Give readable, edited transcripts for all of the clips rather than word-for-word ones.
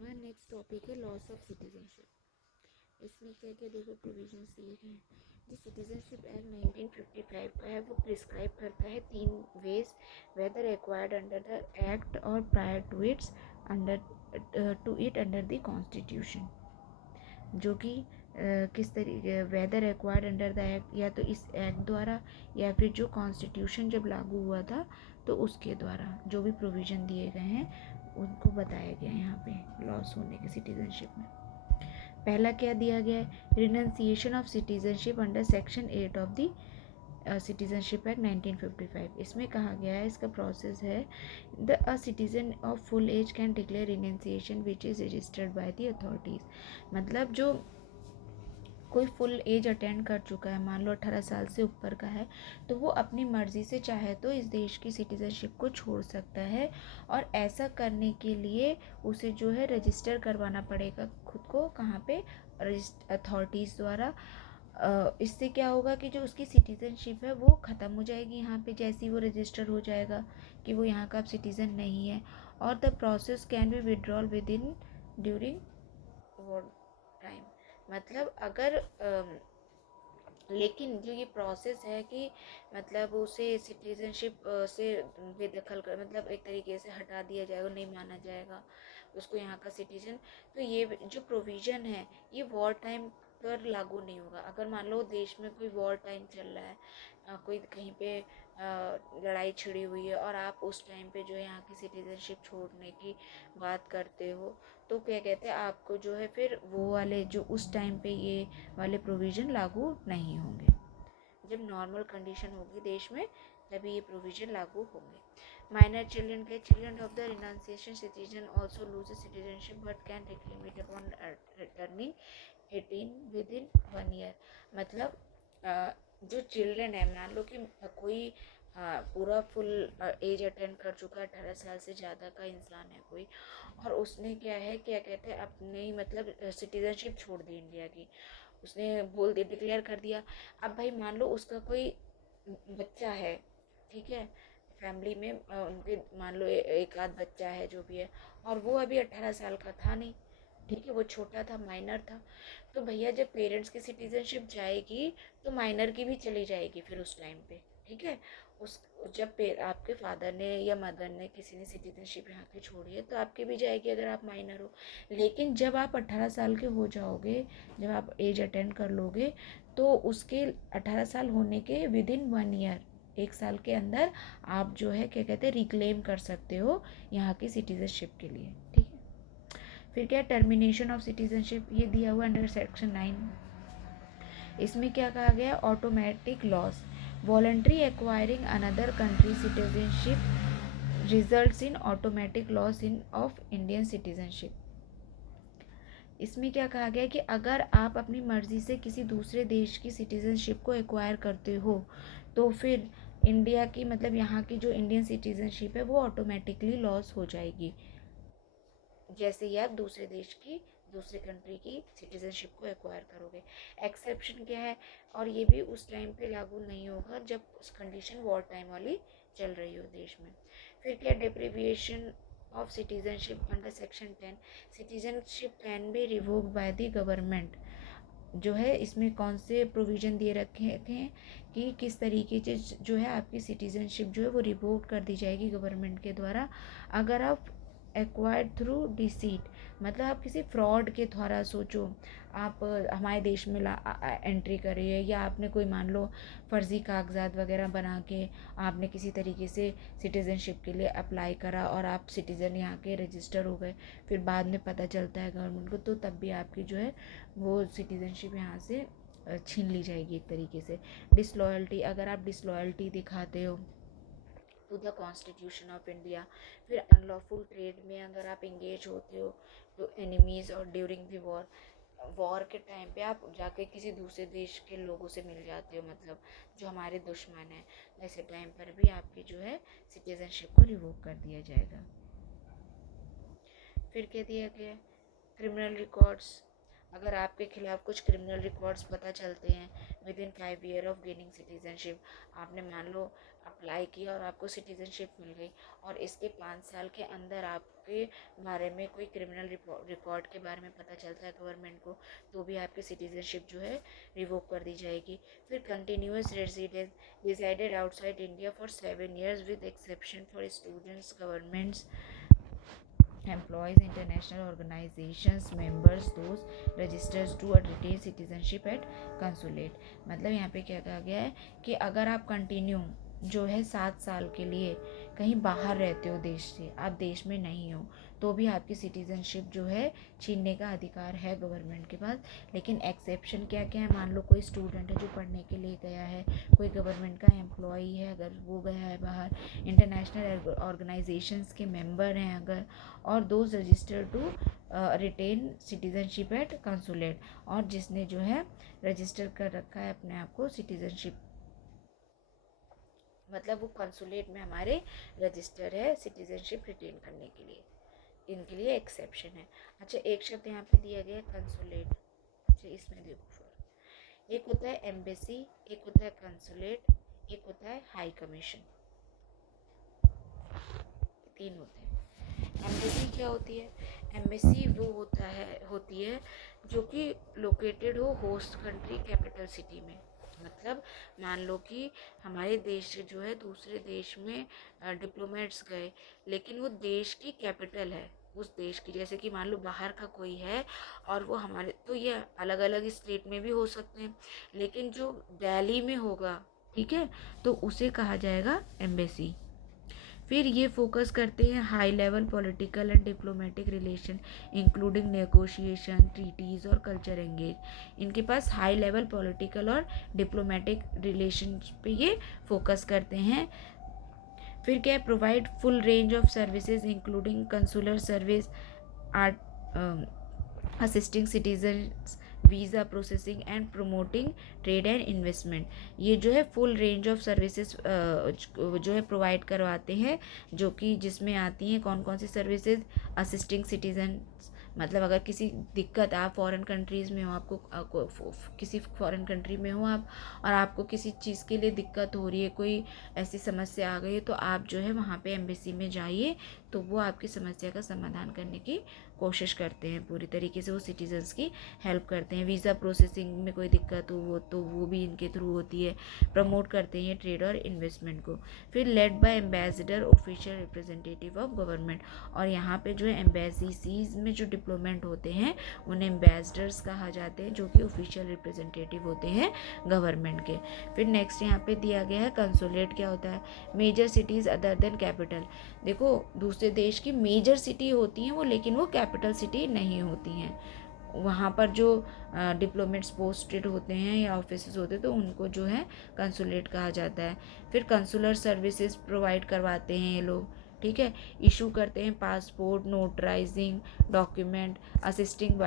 हमारा next topic है loss of citizenship. इसमें क्या क्या देखो प्रोविजंस दिए गए हैं। जो सिटीजनशिप एक्ट 1955 का है वो प्रिस्क्राइब करता है 3 ways whether acquired under the act और prior to its under the constitution, जो कि किस तरीके whether acquired under the act, या तो इस एक्ट द्वारा या फिर जो कॉन्स्टिट्यूशन जब लागू हुआ था तो उसके द्वारा जो भी प्रोविज़न दिए गए हैं उनको बताया गया है यहाँ पे लॉस होने के सिटीजनशिप में। पहला क्या दिया गया है, renunciation of citizenship under section 8 of the citizenship act 1955। इसमें कहा गया है, इसका प्रोसेस है, the a citizen of full age can declare renunciation which is registered by the authorities. मतलब जो कोई फुल एज अटेंड कर चुका है, मान लो 18 साल से ऊपर का है, तो वो अपनी मर्ज़ी से चाहे तो इस देश की सिटीज़नशिप को छोड़ सकता है। और ऐसा करने के लिए उसे जो है रजिस्टर करवाना पड़ेगा खुद को, कहाँ पे, अथॉरिटीज़ द्वारा। इससे क्या होगा कि जो उसकी सिटीज़नशिप है वो ख़त्म हो जाएगी यहाँ पे, जैसे ही वो रजिस्टर हो जाएगा कि वो यहाँ का अब सिटीज़न नहीं है। और the process can be withdrawal with in during what time. मतलब अगर लेकिन जो ये प्रोसेस है कि मतलब उसे सिटीजनशिप से बेदखल कर, मतलब एक तरीके से हटा दिया जाएगा, नहीं माना जाएगा उसको यहाँ का सिटीजन। तो ये जो प्रोविज़न है ये वॉर टाइम पर लागू नहीं होगा। अगर मान लो देश में कोई वॉर टाइम चल रहा है, कोई कहीं पे लड़ाई छिड़ी हुई है और आप उस टाइम पे जो है यहाँ की सिटीजनशिप छोड़ने की बात करते हो, तो क्या कहते हैं, आपको जो है फिर वो वाले जो उस टाइम पे ये वाले प्रोविज़न लागू नहीं होंगे। जब नॉर्मल कंडीशन होगी देश में तभी ये प्रोविज़न लागू होंगे। माइनर चिल्ड्रन के children of the renunciation citizen also loose citizenship but can reclaim it upon returning 18 with in 1 year. मतलब जो चिल्ड्रन है, मान लो कि कोई पूरा फुल एज अटेंड कर चुका है, 18 साल से ज़्यादा का इंसान है कोई, और उसने क्या है, क्या कहते हैं, अपनी मतलब सिटीजनशिप छोड़ दी इंडिया की, उसने बोल दिया, डिक्लेयर कर दिया। अब भाई मान लो उसका कोई बच्चा है, ठीक है, फैमिली में उनके मान लो एक आध बच्चा है जो भी है, और वो अभी 18 साल का था नहीं, ठीक है, वो छोटा था, माइनर था। तो भैया जब पेरेंट्स की सिटीजनशिप जाएगी तो माइनर की भी चली जाएगी फिर उस टाइम पे, ठीक है। उस जब आपके फादर ने या मदर ने किसी ने सिटीजनशिप यहाँ की छोड़ी है तो आपकी भी जाएगी अगर आप माइनर हो। लेकिन जब आप 18 साल के हो जाओगे, जब आप एज अटेंड कर लोगे, तो उसके 18 साल होने के विद इन 1 ईयर, 1 साल के अंदर आप जो है क्या कहते हैं रिक्लेम कर सकते हो यहाँ की सिटीजनशिप के लिए, ठीक है। फिर क्या, टर्मिनेशन ऑफ सिटीजनशिप, ये दिया हुआ अंडर सेक्शन 9। इसमें क्या कहा गया, automatic loss, voluntary acquiring another country citizenship results in automatic loss in of Indian citizenship. इसमें क्या कहा गया कि अगर आप अपनी मर्ज़ी से किसी दूसरे देश की सिटीजनशिप को एक्वायर करते हो तो फिर इंडिया की, मतलब यहाँ की जो इंडियन सिटीजनशिप है वो ऑटोमेटिकली लॉस हो जाएगी जैसे ही आप दूसरे देश की, दूसरे कंट्री की सिटीजनशिप को एक्वायर करोगे। एक्सेप्शन क्या है, और ये भी उस टाइम पे लागू नहीं होगा जब कंडीशन वॉर टाइम वाली चल रही हो देश में। फिर क्या, deprivation of citizenship under section 10, citizenship can be revoked by the government. जो है इसमें कौन से प्रोविज़न दिए रखे हैं कि किस तरीके से जो है आपकी सिटीजनशिप जो है वो रिवोक कर दी जाएगी गवर्नमेंट के द्वारा, अगर आप एक्वायर्ड थ्रू डिसीट, मतलब आप किसी फ्रॉड के द्वारा, सोचो आप हमारे देश में एंट्री करिए, या आपने कोई मान लो फर्जी कागजात वगैरह बना के आपने किसी तरीके से सिटीज़नशिप के लिए अप्लाई करा और आप सिटीज़न यहाँ के रजिस्टर हो गए, फिर बाद में पता चलता है गवर्नमेंट को, तो तब भी आपकी जो है वो सिटीज़नशिप यहाँ से छीन ली जाएगी एक तरीके से। डिसलॉयल्टी, अगर आप डिसलॉयल्टी दिखाते हो to the constitution of India. फिर अनलॉफुल ट्रेड में अगर आप इंगेज होते हो तो एनिमीज़, और ड्यूरिंग द वॉर, वॉर के टाइम पे आप जाके किसी दूसरे देश के लोगों से मिल जाते हो, मतलब जो हमारे दुश्मन हैं, ऐसे टाइम पर भी आपकी जो है सिटीजनशिप को रिवोक कर दिया जाएगा। फिर क्या दिया गया, क्रिमिनल रिकॉर्ड्स, अगर आपके खिलाफ कुछ क्रिमिनल रिकॉर्ड्स पता चलते हैं with in 5 year of gaining citizenship. आपने मान लो अप्लाई किया और आपको सिटीजनशिप मिल गई, और इसके 5 साल के अंदर आपके बारे में कोई क्रिमिनल रिकॉर्ड के बारे में पता चलता है गवर्नमेंट को, तो भी आपकी सिटीजनशिप जो है रिवोक कर दी जाएगी। फिर continuous residence resided outside India for 7 years with exception for students, governments, employees, international organizations, members, those registers to a retain citizenship at consulate। मतलब यहाँ पे क्या कहा गया है कि अगर आप कंटिन्यू जो है 7 साल के लिए कहीं बाहर रहते हो देश से, आप देश में नहीं हो, तो भी आपकी सिटीजनशिप जो है छीनने का अधिकार है गवर्नमेंट के पास। लेकिन एक्सेप्शन क्या क्या है, मान लो कोई स्टूडेंट है जो पढ़ने के लिए गया है, कोई गवर्नमेंट का एम्प्लॉई है अगर वो गया है बाहर, इंटरनेशनल ऑर्गेनाइजेशंस के मेंबर हैं अगर, और those register to retain citizenship at consulate, और जिसने जो है रजिस्टर कर रखा है अपने आप को सिटीजनशिप, मतलब वो कंसुलेट में हमारे रजिस्टर है सिटीजनशिप रिटेन करने के लिए, इनके लिए एक्सेप्शन है। अच्छा, एक शब्द यहाँ पे दिया गया है कंसुलेट। अच्छा, इसमें देखो फर्क, एक होता है एम्बेसी, एक होता है कंसुलेट, एक होता है हाई कमीशन, 3 होते हैं। एम्बेसी क्या होती है? एम्बेसी वो होती है जो कि लोकेटेड हो होस्ट कंट्री कैपिटल सिटी में। मतलब मान लो कि हमारे देश से जो है दूसरे देश में डिप्लोमेट्स गए, लेकिन वो देश की कैपिटल है उस देश की, जैसे कि मान लो बाहर का कोई है और वो हमारे, तो ये अलग अलग स्टेट में भी हो सकते हैं, लेकिन जो दिल्ली में होगा, ठीक है, तो उसे कहा जाएगा एम्बेसी। फिर ये फोकस करते हैं high level political and diplomatic relation including negotiation, treaties और कल्चर एंगेज। इनके पास हाई लेवल पॉलिटिकल और डिप्लोमेटिक रिलेशन पे ये फोकस करते हैं। फिर क्या है, provide full range of services including consular service, art, assisting citizens, visa processing and promoting trade and investment. ये जो है फुल रेंज ऑफ सर्विसेज जो है प्रोवाइड करवाते हैं, जो कि जिसमें आती हैं कौन कौन सी सर्विसेज, असिस्टिंग सिटीजन, मतलब अगर किसी दिक्कत, आप फॉरेन कंट्रीज़ में हो, आपको किसी फॉरेन कंट्री में हो आप, और आपको किसी चीज़ के लिए दिक्कत हो रही है, कोई ऐसी समस्या आ गई है, तो आप जो है वहाँ पे एम्बेसी में जाइए, तो वो आपकी समस्या का समाधान करने की कोशिश करते हैं, पूरी तरीके से वो सिटीजन्स की हेल्प करते हैं। वीज़ा प्रोसेसिंग में कोई दिक्कत हो तो वो भी इनके थ्रू होती है। प्रमोट करते हैं ट्रेड और इन्वेस्टमेंट को। फिर led by ambassador, official representative of government, और यहाँ पे जो है एम्बेसीज में जो डिप्लोमेंट होते हैं उन्हें एम्बेसडर्स कहा जाते हैं, जो कि ऑफिशियल रिप्रेजेंटेटिव होते हैं गवर्नमेंट के। फिर नेक्स्ट यहाँ पे दिया गया है कंसुलेट क्या होता है, major cities other than capital. देखो, दूसरे देश की मेजर सिटी होती हैं वो, लेकिन वो कैपिटल सिटी नहीं होती हैं। वहाँ पर जो डिप्लोमेट्स पोस्टेड होते हैं या ऑफिसेज होते हैं, तो उनको जो है कंसुलेट कहा जाता है। फिर कंसुलर सर्विसेज प्रोवाइड करवाते हैं ये लोग, ठीक है, इशू करते हैं passport, notarizing document, assisting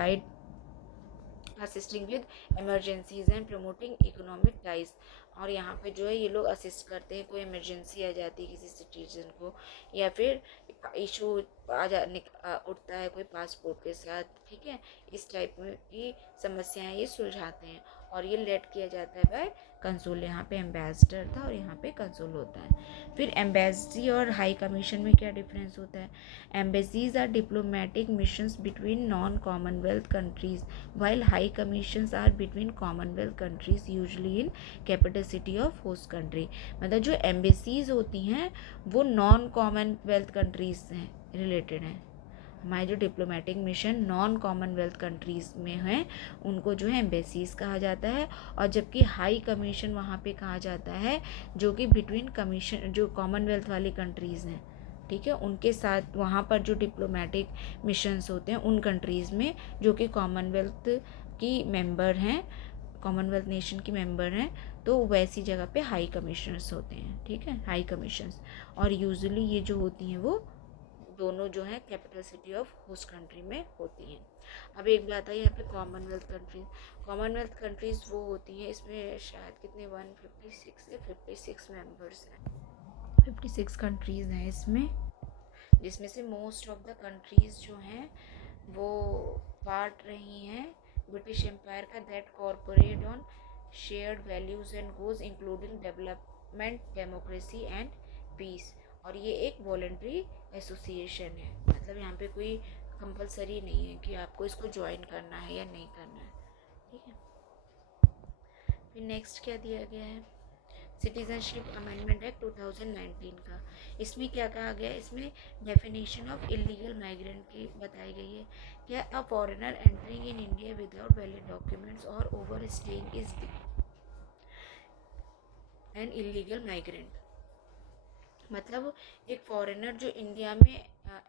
with emergencies and promoting economic ties. और यहाँ पे जो है ये लोग असिस्ट करते हैं, कोई इमरजेंसी आ जाती है किसी सिटीजन को, या फिर इशू उठता है कोई पासपोर्ट के साथ, ठीक है, इस टाइप में की समस्याएं ये सुलझाते हैं, और ये लेड किया जाता है बाय कंसुल। यहाँ पे एम्बेसडर था और यहाँ पे कंसुल होता है। फिर एम्बेसी और हाई कमीशन में क्या डिफरेंस होता है? Embassies are diplomatic missions between non commonwealth countries, while high commissions are between commonwealth countries usually in capital city of host country। मतलब जो एम्बेसीज होती हैं वो नॉन कॉमनवेल्थ कंट्रीज से रिलेटेड हैं। हमारे जो diplomatic mission non Commonwealth countries में हैं उनको जो है एम्बेसीज कहा जाता है, और जबकि हाई कमीशन वहाँ पे कहा जाता है जो कि बिटवीन कमीशन जो कॉमनवेल्थ वाली कंट्रीज़ हैं, ठीक है, उनके साथ वहाँ पर जो डिप्लोमेटिक मिशंस होते हैं उन कंट्रीज़ में जो कि कॉमनवेल्थ की मेंबर हैं, कॉमनवेल्थ नेशन की मेंबर हैं, तो वैसी जगह पे हाई कमिश्नर्स होते हैं, ठीक है, हाई कमीशंस। और यूजुअली ये जो होती हैं वो दोनों जो है capital city of host country में होती हैं। अब एक बात है यहाँ पे कॉमनवेल्थ कंट्रीज। कॉमनवेल्थ कंट्रीज़ वो होती हैं, इसमें शायद कितने 156 या 56 मेंबर्स हैं, 56 कंट्रीज़ हैं इसमें, जिसमें से मोस्ट ऑफ द कंट्रीज़ जो हैं वो पार्ट रही हैं ब्रिटिश एम्पायर का, that corporate on shared values and goals including development, democracy and peace। और ये एक वॉलंटरी एसोसिएशन है, मतलब यहाँ पे कोई कंपलसरी नहीं है कि आपको इसको ज्वाइन करना है या नहीं करना है, ठीक है। फिर नेक्स्ट क्या दिया गया है, सिटीजनशिप अमेंडमेंट एक्ट 2019 का। इसमें क्या कहा गया है, इसमें डेफिनेशन ऑफ इलीगल माइग्रेंट की बताई गई है। क्या a foreigner entering in India without valid documents और overstaying is an illegal migrant. मतलब एक फॉरेनर जो इंडिया में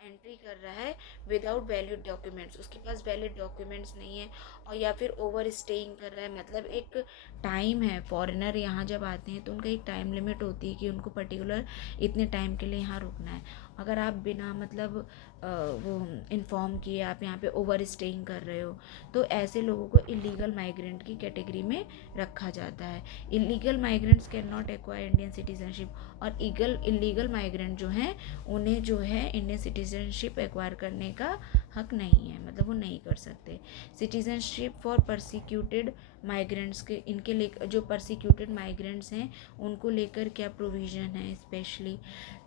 एंट्री कर रहा है विदाउट वैलिड डॉक्यूमेंट्स, उसके पास वैलिड डॉक्यूमेंट्स नहीं है, और या फिर ओवर स्टेइंग कर रहा है, मतलब एक टाइम है, फॉरेनर यहाँ जब आते हैं तो उनका एक टाइम लिमिट होती है कि उनको पर्टिकुलर इतने टाइम के लिए यहाँ रुकना है। अगर आप बिना मतलब वो इन्फॉर्म किए आप यहाँ पे ओवर स्टेइंग कर रहे हो तो ऐसे लोगों को इलीगल माइग्रेंट की कैटेगरी में रखा जाता है। Illegal migrants can not acquire Indian citizenship, और इलीगल माइग्रेंट जो हैं उन्हें जो है इंडियन सिटीजनशिप एक्वायर करने का हक नहीं है, मतलब वो नहीं कर सकते। सिटीजनशिप फॉर परसिक्यूटेड माइग्रेंट्स के, इनके लिए जो परसिक्यूटेड माइग्रेंट्स हैं उनको लेकर क्या प्रोविज़न है स्पेशली,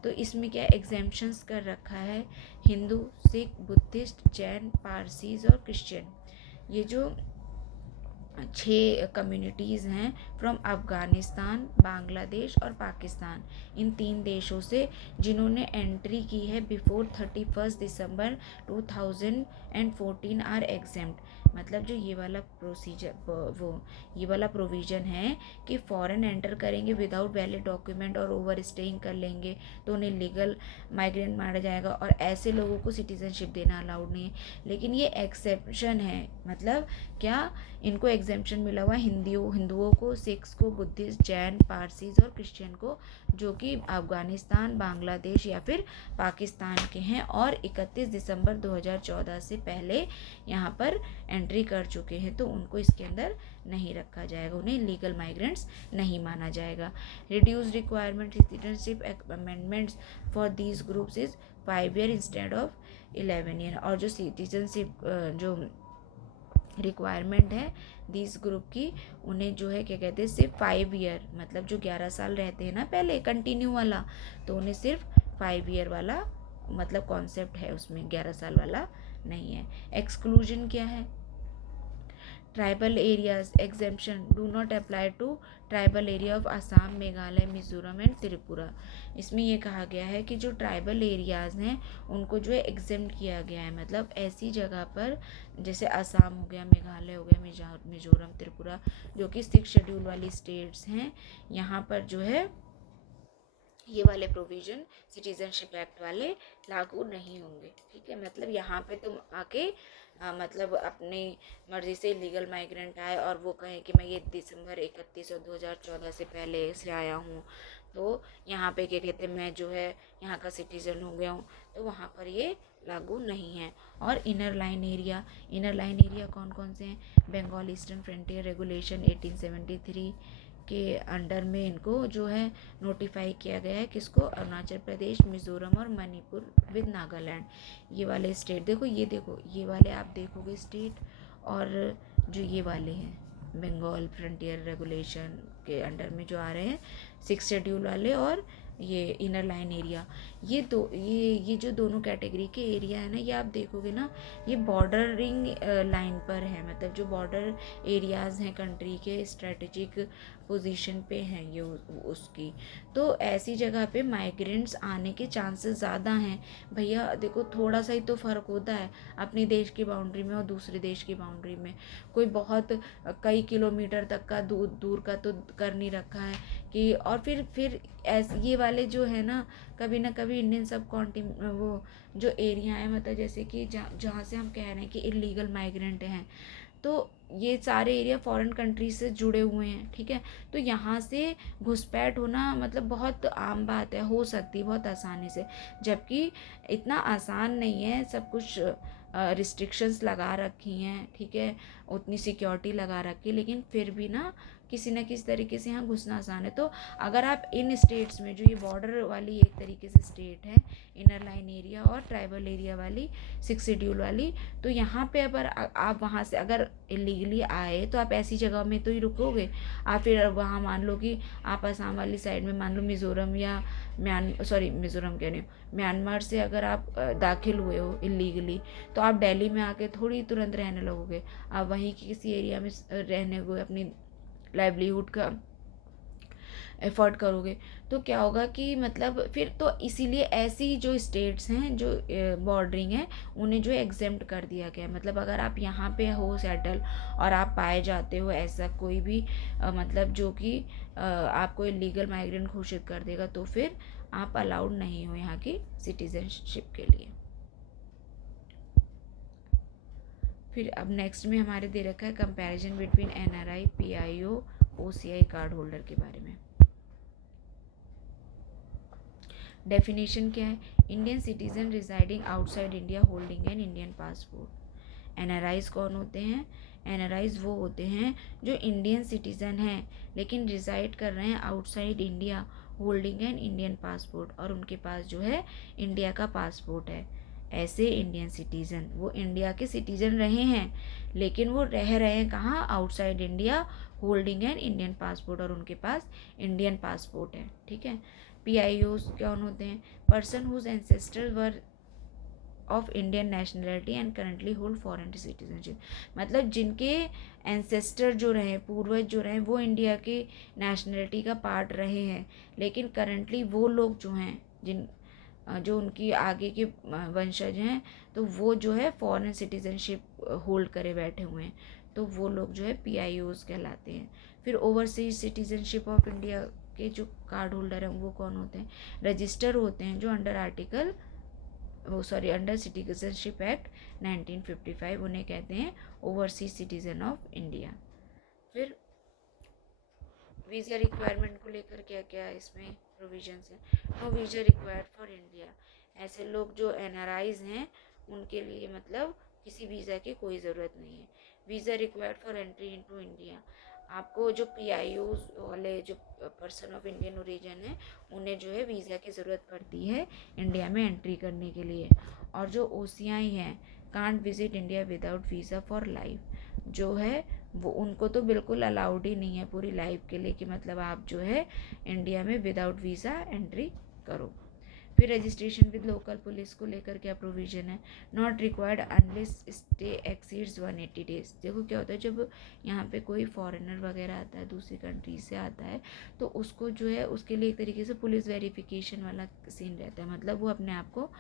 तो इसमें क्या एग्जेम्पशंस कर रखा है हिंदू, सिख, बुद्धिस्ट, जैन, पारसीज और क्रिश्चियन। ये जो 6 कम्युनिटीज़ हैं फ्रॉम अफ़गानिस्तान, बांग्लादेश और पाकिस्तान, इन 3 देशों से जिन्होंने एंट्री की है बिफोर 31 दिसंबर 2014 आर एग्जेम्प्ट। मतलब जो ये वाला प्रोसीजर ये वाला प्रोविज़न है कि फ़ॉरेन एंटर करेंगे विदाउट वैलिड डॉक्यूमेंट और ओवर स्टेइंग कर लेंगे तो उन्हें लीगल माइग्रेंट माना जाएगा, और ऐसे लोगों को सिटीजनशिप देना अलाउड नहीं है। लेकिन ये एक्सेप्शन है, मतलब क्या इनको एग्जेम्पशन मिला हुआ है हिंदुओं को, सिख्स को, बुद्धिस्ट, जैन, पारसीज और क्रिश्चियन को, जो कि अफ़गानिस्तान, बांग्लादेश या फिर पाकिस्तान के हैं और 31 दिसंबर 2014 से पहले यहाँ पर एंट्री कर चुके हैं, तो उनको इसके अंदर नहीं रखा जाएगा, उन्हें लीगल माइग्रेंट्स नहीं माना जाएगा। Reduce requirement citizenship amendments for these groups is 5 year instead of 11 year. और जो सिटीजनशिप जो रिक्वायरमेंट है दिस ग्रुप की, उन्हें जो है क्या कहते हैं सिर्फ 5 ईयर, मतलब जो 11 साल रहते हैं ना पहले कंटिन्यू वाला, तो उन्हें सिर्फ 5 ईयर वाला मतलब कॉन्सेप्ट है, उसमें 11 साल वाला नहीं है। एक्सक्लूजन क्या है, tribal areas exemption do not apply to tribal area of Assam, Meghalaya, Mizoram and Tripura. इसमें ये कहा गया है कि जो ट्राइबल एरियाज़ हैं उनको जो है एग्जेम्प्ट किया गया है, मतलब ऐसी जगह पर जैसे असम हो गया, मेघालय हो गया, मिजोरम, त्रिपुरा, जो कि 6 शेड्यूल वाली स्टेट्स हैं, यहाँ पर जो है ये वाले प्रोविज़न सिटीजनशिप एक्ट वाले लागू नहीं होंगे, ठीक है। मतलब यहाँ पे तुम आके मतलब अपनी मर्ज़ी से लीगल माइग्रेंट आए और वो कहें कि मैं ये दिसंबर 31 और 2014 से पहले से आया हूँ, तो यहाँ पे क्या कहते हैं मैं जो है यहाँ का सिटीज़न हो गया हूँ, तो वहाँ पर ये लागू नहीं है। और इनर लाइन एरिया कौन कौन से हैं, बंगाल ईस्टर्न फ्रंटियर रेगुलेशन 1873 के अंडर में इनको जो है नोटिफाई किया गया है, किसको, अरुणाचल प्रदेश, मिज़ोरम और मणिपुर विद नागालैंड। ये वाले स्टेट देखो ये वाले आप देखोगे स्टेट, और जो ये वाले हैं बंगाल फ्रंटियर रेगुलेशन के अंडर में जो आ रहे हैं 6 शेड्यूल वाले और ये इनर लाइन एरिया, ये जो दोनों कैटेगरी के एरिया है ना, ये आप देखोगे ना ये बॉर्डरिंग लाइन पर है, मतलब जो बॉर्डर एरियाज़ हैं कंट्री के स्ट्रेटेजिक पोजीशन पे हैं ये उसकी, तो ऐसी जगह पे माइग्रेंट्स आने के चांसेस ज़्यादा हैं। भैया देखो थोड़ा सा ही तो फ़र्क होता है अपने देश की बाउंड्री में और दूसरे देश की बाउंड्री में, कोई बहुत कई किलोमीटर तक का दूर का तो कर नहीं रखा है कि, और फिर ऐसे ये वाले जो है ना कभी इंडियन सब वो जो एरिया है, मतलब जैसे कि जहाँ से हम कह रहे हैं कि इलीगल माइग्रेंट हैं, तो ये सारे एरिया फॉरेन कंट्री से जुड़े हुए हैं, ठीक है। तो यहाँ से घुसपैठ होना मतलब बहुत आम बात है, हो सकती है बहुत आसानी से, जबकि इतना आसान नहीं है, सब कुछ रिस्ट्रिक्शंस लगा रखी हैं, ठीक है, उतनी सिक्योरिटी लगा रखी है, लेकिन फिर भी ना किसी न किसी तरीके से यहाँ घुसना आसान है। तो अगर आप इन स्टेट्स में, जो ये बॉर्डर वाली एक तरीके से स्टेट है, इनर लाइन एरिया और ट्राइबल एरिया वाली, 6 शेड्यूल वाली, तो यहाँ पे अगर आप वहाँ से अगर इलीगली आए तो आप ऐसी जगह में तो ही रुकोगे। आप फिर वहाँ मान लो कि आप असम वाली साइड में, मान लो मिज़ोरम या मिज़ोरम कह रही हूँ, म्यांमार से अगर आप दाखिल हुए हो इलीगली, तो आप दिल्ली में आके थोड़ी तुरंत रहने लगोगे। आप वहीं की किसी एरिया में रहने को अपनी लाइवलीहुड का एफर्ट करोगे। तो क्या होगा कि मतलब फिर तो इसीलिए ऐसी जो स्टेट्स हैं जो बॉर्डरिंग है, उन्हें जो एग्जेम्प्ट कर दिया गया है। मतलब अगर आप यहाँ पे हो सेटल और आप पाए जाते हो ऐसा कोई भी मतलब जो कि आपको इलीगल माइग्रेंट घोषित कर देगा, तो फिर आप अलाउड नहीं हो यहाँ की सिटीजनशिप के लिए। फिर अब नेक्स्ट में हमारे दे रखा है comparison between NRI, PIO, OCI card holder के बारे में। डेफिनेशन क्या है? Indian citizen residing outside India holding an Indian passport. NRIs कौन होते हैं? NRIs वो होते हैं जो इंडियन सिटीजन हैं लेकिन रिजाइड कर रहे हैं outside India, holding an Indian passport, और उनके पास जो है इंडिया का पासपोर्ट है। ऐसे इंडियन सिटीजन, वो इंडिया के सिटीजन रहे हैं लेकिन वो रह रहे हैं कहाँ? Outside India, holding an Indian passport, और उनके पास इंडियन पासपोर्ट है। ठीक है। PIOs कौन होते हैं? Person whose ancestors were of Indian nationality and currently hold foreign citizenship. मतलब जिनके एंसेस्टर जो रहे, पूर्वज जो रहे, वो इंडिया के नेशनलिटी का पार्ट रहे हैं, लेकिन करंटली वो लोग जो हैं, जो उनकी आगे के वंशज हैं, तो वो जो है फॉरेन सिटीजनशिप होल्ड करे बैठे हुए हैं, तो वो लोग जो है PIOs कहलाते हैं। फिर ओवरसीज सिटीजनशिप ऑफ इंडिया के जो कार्ड होल्डर हैं वो कौन होते हैं? रजिस्टर होते हैं जो अंडर सिटीजनशिप एक्ट 1955, उन्हें कहते हैं ओवरसीज सिटीजन ऑफ इंडिया। फिर वीज़ा रिक्वायरमेंट को लेकर क्या क्या इसमें प्रोविजंस हैं? No visa required for India. ऐसे लोग जो NRIs हैं उनके लिए मतलब किसी वीज़ा की कोई ज़रूरत नहीं है। Visa required for entry into India. आपको जो PIOs वाले जो पर्सन ऑफ इंडियन ओरिजिन है, उन्हें जो है वीज़ा की ज़रूरत पड़ती है इंडिया में एंट्री करने के लिए। और जो OCI हैं, can't visit India without visa for life, जो है वो उनको तो बिल्कुल अलाउड ही नहीं है पूरी लाइफ के लिए कि मतलब आप जो है इंडिया में विदाउट वीज़ा एंट्री करो। फिर रजिस्ट्रेशन विद लोकल पुलिस को लेकर क्या प्रोविजन है? Not required unless stay exceeds 180 days. देखो क्या होता है, जब यहाँ पे कोई फॉरेनर वगैरह आता है, दूसरी कंट्री से आता है, तो उसको जो है उसके लिए एक तरीके से पुलिस वेरिफिकेशन वाला सीन रहता है। मतलब वो अपने आप को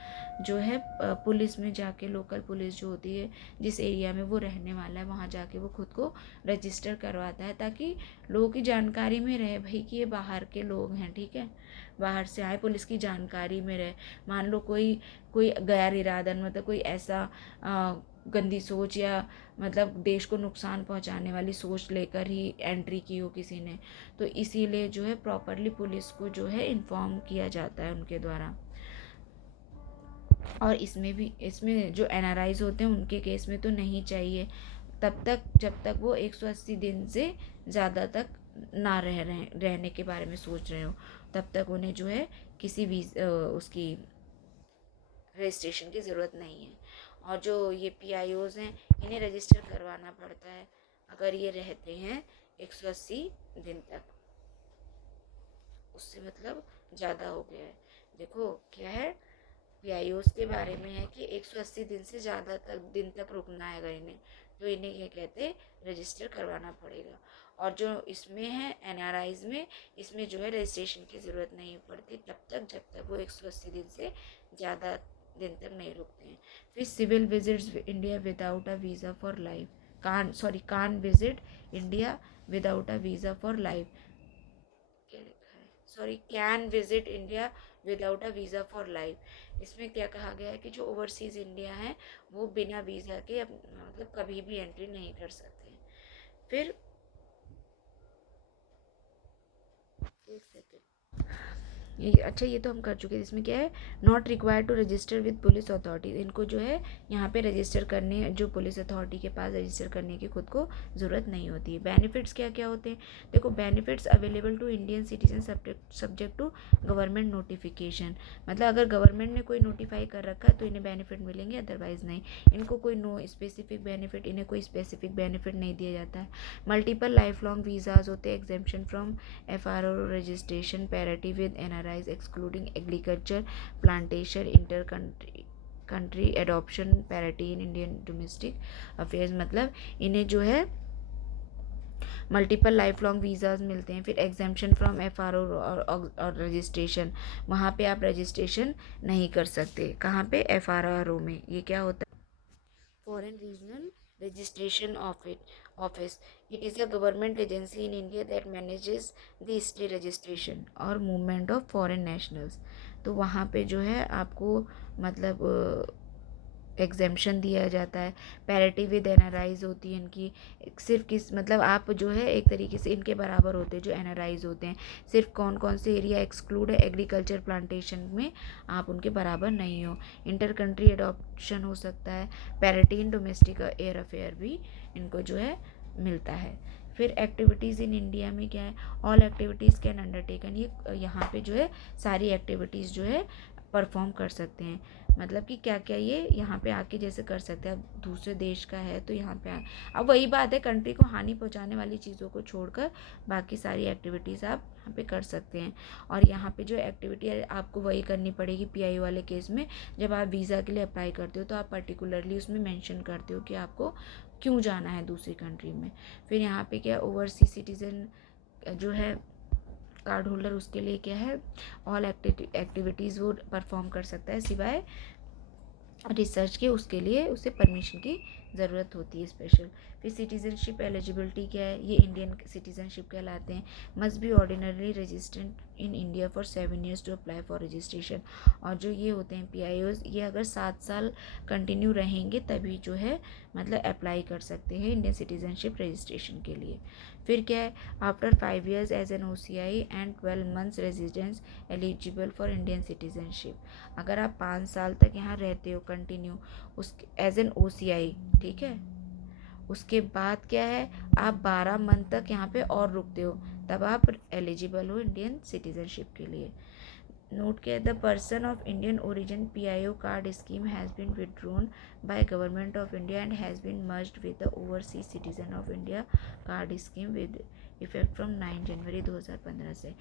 जो है पुलिस में जाके, लोकल पुलिस जो होती है जिस एरिया में वो रहने वाला है, वहाँ जाके वो खुद को रजिस्टर करवाता है, ताकि लोगों की जानकारी में रहे भाई कि ये बाहर के लोग हैं। ठीक है, बाहर से आए, पुलिस की जानकारी में रहे। मान लो कोई कोई गैर इरादन, मतलब कोई ऐसा गंदी सोच या मतलब देश को नुकसान पहुंचाने वाली सोच लेकर ही एंट्री की हो किसी ने, तो इसीलिए जो है प्रॉपरली पुलिस को जो है इन्फॉर्म किया जाता है उनके द्वारा। और इसमें जो NRIs होते हैं उनके केस में तो नहीं चाहिए तब तक जब तक वो 180 दिन से ज़्यादा तक ना रहने के बारे में सोच रहे हो, तब तक उन्हें जो है किसी भी उसकी रजिस्ट्रेशन की ज़रूरत नहीं है। और जो ये PIOs हैं, इन्हें रजिस्टर करवाना पड़ता है अगर ये रहते हैं 180 दिन तक, उससे मतलब ज़्यादा हो गया है। देखो क्या है, PIOs के बारे में है कि 180 दिन से ज़्यादा दिन तक रुकना है अगर इन्हें, तो इन्हें क्या कहते हैं, रजिस्टर करवाना पड़ेगा। और जो इसमें है NRIs में, इसमें जो है रजिस्ट्रेशन की ज़रूरत नहीं पड़ती तब तक जब तक वो 180 दिन से ज़्यादा दिन तक नहीं रुकते हैं। फिर civil visits India without a visa for life, can visit India without a visa for life, क्या लिखा है, can visit India without a visa for life. इसमें क्या कहा गया है कि जो ओवरसीज़ इंडिया है वो बिना वीज़ा के मतलब कभी भी एंट्री नहीं कर सकते। फिर एक सेकेंड, अच्छा ये तो हम कर चुके हैं। इसमें क्या है, not required to register with police authority, इनको जो है यहाँ पे रजिस्टर करने, जो पुलिस अथॉरिटी के पास रजिस्टर करने की खुद को ज़रूरत नहीं होती है। बेनिफिट्स क्या क्या होते हैं, देखो benefits available to Indian citizen subject to government notification, मतलब अगर गवर्नमेंट ने कोई नोटिफाई कर रखा है तो इन्हें बेनिफिट मिलेंगे, अदरवाइज नहीं। इनको कोई नो स्पेसिफिक बेनिफिट, इन्हें कोई स्पेसिफिक बेनिफिट नहीं दिया जाता है। मल्टीपल लाइफ लॉन्ग वीज़ाज होते हैं, exemption from FRO registration, parity with NRIs excluding agriculture, plantation, country adoption, parity in Indian domestic affairs, मतलब इन्हें जो है मल्टीपल लाइफ लॉन्ग वीज़ाज मिलते हैं। फिर एग्जेम्पशन फ्रॉम FRO और रजिस्ट्रेशन, वहाँ पे आप रजिस्ट्रेशन नहीं कर सकते। कहाँ पे, FRO में। ये क्या होता है, Foreign Regional Registration Office. It is a government agency in India that manages the stay registration और movement of foreign nationals. तो वहाँ पे जो है आपको मतलब एग्जेम्पशन दिया जाता है। पैरिटी विद NRIs होती है इनकी, सिर्फ किस मतलब आप जो है एक तरीके से इनके बराबर होते हैं जो NRIs होते हैं। सिर्फ कौन कौन से एरिया एक्सक्लूड है, एग्रीकल्चर प्लांटेशन में आप उनके बराबर नहीं हो। इंटर कंट्री एडॉप्शन हो सकता है। Parity in domestic air affair भी इनको जो है मिलता है। फिर एक्टिविटीज़ इन इंडिया में क्या है, ऑल एक्टिविटीज़ कैन अंडरटेकन, ये यहाँ पे जो है सारी एक्टिविटीज़ जो है परफॉर्म कर सकते हैं। मतलब कि क्या क्या ये यहाँ पे आके जैसे कर सकते हैं। अब दूसरे देश का है तो यहाँ पे अब वही बात है, कंट्री को हानि पहुँचाने वाली चीज़ों को छोड़कर बाकी सारी एक्टिविटीज़ आप यहाँ पे कर सकते हैं। और यहाँ पे जो एक्टिविटी है आपको वही करनी पड़ेगी PIO वाले केस में। जब आप वीज़ा के लिए अप्लाई करते हो तो आप पर्टिकुलरली उसमें मेंशन करते हो कि आपको क्यों जाना है दूसरी कंट्री में। फिर यहाँ पे क्या, ओवरसीज सिटीज़न जो है कार्ड होल्डर, उसके लिए क्या है, ऑल एक्टिविटीज़ वो परफॉर्म कर सकता है सिवाय रिसर्च के, उसके लिए उसे परमिशन की ज़रूरत होती है स्पेशल। फिर सिटीज़नशिप एलिजिबिलिटी क्या है, ये इंडियन सिटीज़नशिप कहलाते हैं। Must be ordinarily registered in India for 7 years to apply for registration. और जो ये होते हैं PIOs, ये अगर 7 साल कंटिन्यू रहेंगे तभी जो है मतलब अप्लाई कर सकते हैं इंडियन सिटीज़नशिप रजिस्ट्रेशन के लिए। फिर क्या है, after 5 years as an OCI and 12 months residence eligible for Indian citizenship. अगर आप 5 साल तक यहाँ रहते हो कंटिन्यू उस एज एन OCI, ठीक है, उसके बाद क्या है, आप 12 मंथ तक यहाँ पे और रुकते हो, तब आप एलिजिबल हो इंडियन सिटीजनशिप के लिए। नोट किया, the person of Indian origin PIO card scheme has been withdrawn by government of India and has been merged with the overseas citizen of India card scheme with effect from 9 January 2015 से।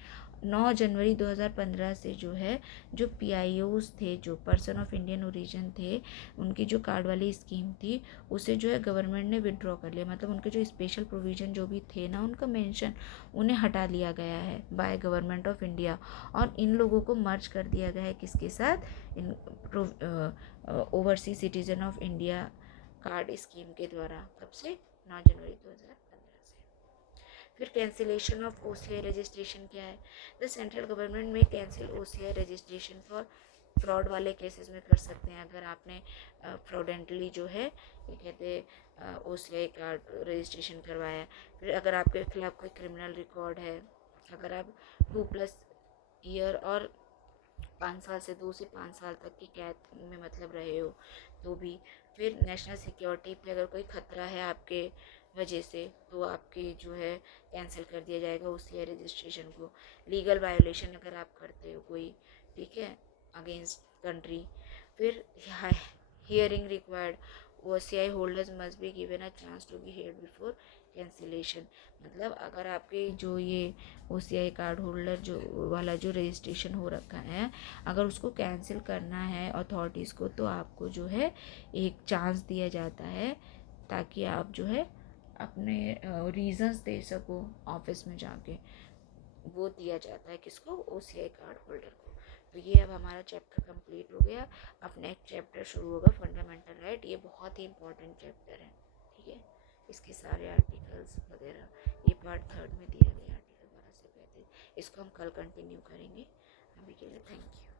9 January 2015 से जो है, जो PIOs थे, जो person of Indian origin थे, उनकी जो कार्ड वाली स्कीम थी उसे जो है गवर्नमेंट ने विड्रॉ कर लिया। मतलब उनके जो स्पेशल प्रोविज़न जो भी थे ना, उनका मेंशन उन्हें हटा लिया गया है बाय गवर्नमेंट ऑफ इंडिया। और इन लोगों को मर्ज कर दिया गया है किसके साथ, in overseas citizen of India card scheme के द्वारा। कब से, 9 जनवरी 2015 से। फिर कैंसिलेशन ऑफ OCI रजिस्ट्रेशन क्या है, द सेंट्रल गवर्नमेंट में cancel OCI registration for fraud वाले केसेस में कर सकते हैं। अगर आपने फ्रॉडेंटली जो है ये कहते OCI कार्ड रजिस्ट्रेशन करवाया। फिर अगर आपके खिलाफ कोई क्रिमिनल रिकॉर्ड है, अगर आप 2+ ईयर और 5 साल से 2 से 5 साल तक की कैद में मतलब रहे हो तो भी। फिर नेशनल सिक्योरिटी पे अगर कोई खतरा है आपके वजह से तो आपकी जो है कैंसिल कर दिया जाएगा OCI रजिस्ट्रेशन को। लीगल वायोलेशन अगर आप करते हो कोई, ठीक है, अगेंस्ट कंट्री। फिर hearing required, OCI holders must be given a chance to be heard before cancellation. मतलब अगर आपके जो ये OCI कार्ड होल्डर जो वाला जो रजिस्ट्रेशन हो रखा है, अगर उसको कैंसिल करना है अथॉरिटीज़ को तो आपको जो है एक चांस दिया जाता है ताकि आप जो है अपने रीजंस दे सको ऑफिस में जाके, वो दिया जाता है किसको, OCI कार्ड होल्डर को। तो ये अब हमारा चैप्टर कंप्लीट हो गया। अब नेक्स्ट चैप्टर शुरू होगा, फंडामेंटल राइट। ये बहुत ही इंपॉर्टेंट चैप्टर है, ठीक है। इसके सारे आर्टिकल्स वगैरह ये पार्ट 3 में दिया गया, आर्टिकल 12 से 35। इसको हम कल कंटिन्यू करेंगे। अभी के लिए थैंक यू।